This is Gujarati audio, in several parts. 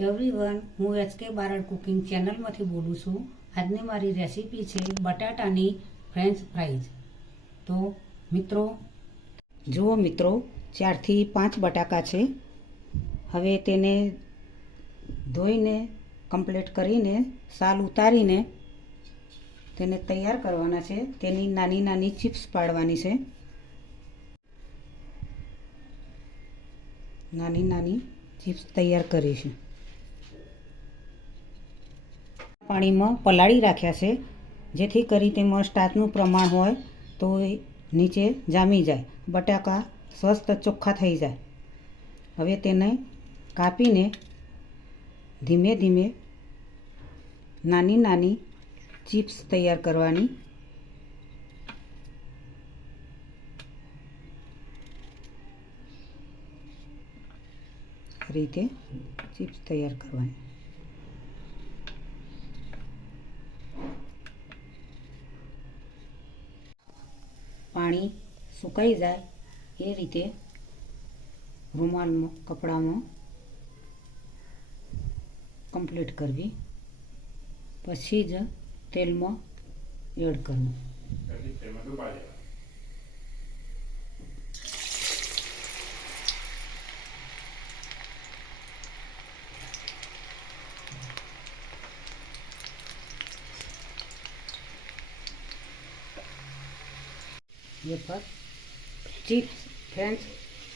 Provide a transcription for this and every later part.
એવરીવન હું એચકે બારડ કુકિંગ ચેનલમાંથી બોલું છું. આજની મારી રેસીપી છે બટાટાની ફ્રેન્ચ ફ્રાઈઝ. તો મિત્રો, જુઓ મિત્રો, ચારથી પાંચ બટાકા છે. હવે તેને ધોઈને કમ્પ્લીટ કરીને, સાલ ઉતારીને તેને તૈયાર કરવાના છે. તેની નાની નાની ચિપ્સ પાડવાની છે. નાની નાની ચિપ્સ તૈયાર કરીશું. પાણીમાં પલાળી રાખ્યા છે. જેથી કરી તેમાં સ્ટાર્ચનું પ્રમાણ હોય તો એ નીચે જામી જાય. બટાકા સ્વસ્થ ચોખ્ખા થઈ જાય. હવે તેને કાપીને ધીમે ધીમે નાની નાની ચિપ્સ તૈયાર કરવાની રીતે ચિપ્સ તૈયાર કરવાની. પાણી સુકાઈ જાય એ રીતે રૂમાલમાં કપડામાં કમ્પ્લીટ કરવી. પછી જ તેલમાં એડ કરવું. પર ચિપ્સ ફ્રેન્ચ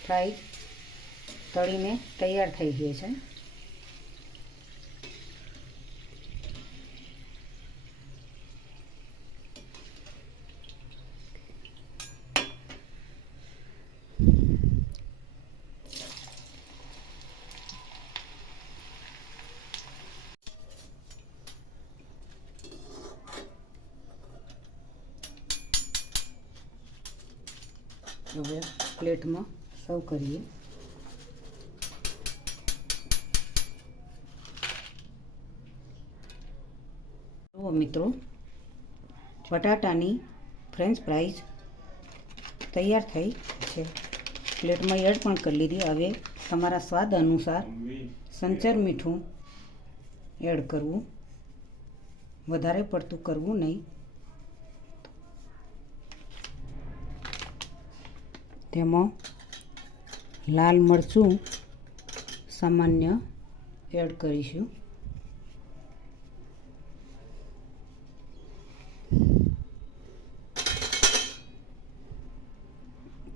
ફ્રાઈઝ તળીને તૈયાર થઈ ગઈ છે હવે પ્લેટમાં સર્વ કરીએ. મિત્રો, બટાટાની ફ્રેન્ચ ફ્રાઈઝ તૈયાર થઈ છે. પ્લેટમાં એડ પણ કરી લીધી. હવે તમારા સ્વાદ અનુસાર સંચર મીઠું એડ કરવું. વધારે પડતું કરવું નહીં. તેમાં લાલ મરચું સામાન્ય એડ કરીશું.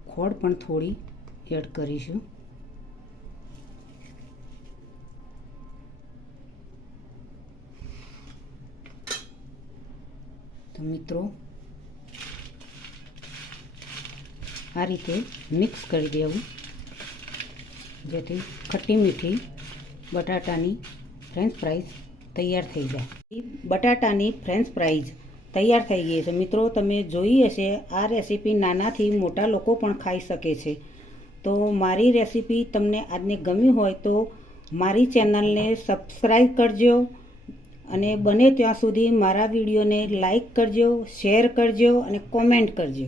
ખોળ પણ થોડી એડ કરીશું. તો મિત્રો આ રીતે મિક્સ કરી દેવું. જેથી ખટ્ટી મીઠી બટાટાની ફ્રેન્ચ ફ્રાઈઝ તૈયાર થઈ જાય. બટાટાની ફ્રેન્ચ ફ્રાઈઝ તૈયાર થઈ ગઈ છે. મિત્રો, તમે જોઈ હશે, આ રેસીપી નાનાથી મોટા લોકો પણ ખાઈ શકે છે. તો મારી રેસીપી તમને આજને ગમી હોય તો મારી ચેનલને સબસ્ક્રાઈબ કરજો અને બને ત્યાં સુધી મારા વિડીયોને લાઈક કરજો શેર કરજો અને કોમેન્ટ કરજો.